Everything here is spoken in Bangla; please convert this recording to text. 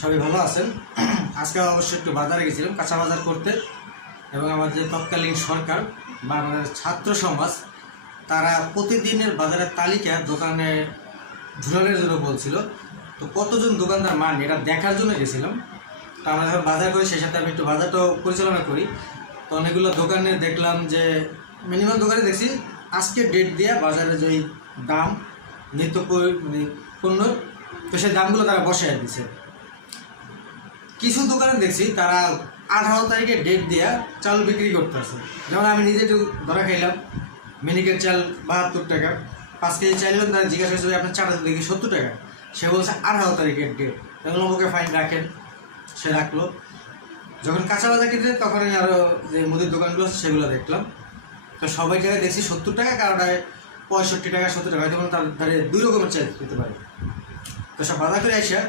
সবাই ভালো আছেন। আজকে অবশ্য একটু বাজারে গেছিলাম কাঁচা বাজার করতে, এবং আমার যে তৎকালীন সরকার বা আমাদের ছাত্র সমাজ তারা প্রতিদিনের বাজারের তালিকা দোকানে ঝুলানোর জন্য বলছিল। তো কতজন দোকানদার মান এটা দেখার জন্য গেছিলাম। তো আমরা যখন বাজার করি সেই সাথে আমি একটু বাজারটাও পরিচালনা করি। তো অনেকগুলো দোকানে দেখলাম যে মিনিমাম দোকানে দেখছি আজকে ডেট দিয়ে বাজারে যে দাম নিত্য পণ্যর, তো সেই দামগুলো তারা বসায় দিচ্ছে। কিছু দোকানে দেখছি তারা 18 তারিখে ডেট দেওয়া চাল বিক্রি করতেছে। যেমন আমি নিজে একটু ধরা খাইলাম, মিনিকেট চাল 72 টাকা, 5 কেজি চাইলাম, তারা জিজ্ঞাসা করছে আপনার চাটা দেখি 70 টাকা। সে বলছে 18 তারিখের ডেট। এগুলো আমাকে ফাইন রাখেন, সে রাখলো। যখন কাঁচা বাজার কিনতে তখন আমি আরও যে মুদির দোকানগুলো সেগুলো দেখলাম। তো সবাই জায়গায় দেখছি 70 টাকা, কারোটায় 65 টাকা 70 টাকা, হয়তো তার ধারে 2 রকমের চাল পেতে পারে। তো সব বাজার করে আসা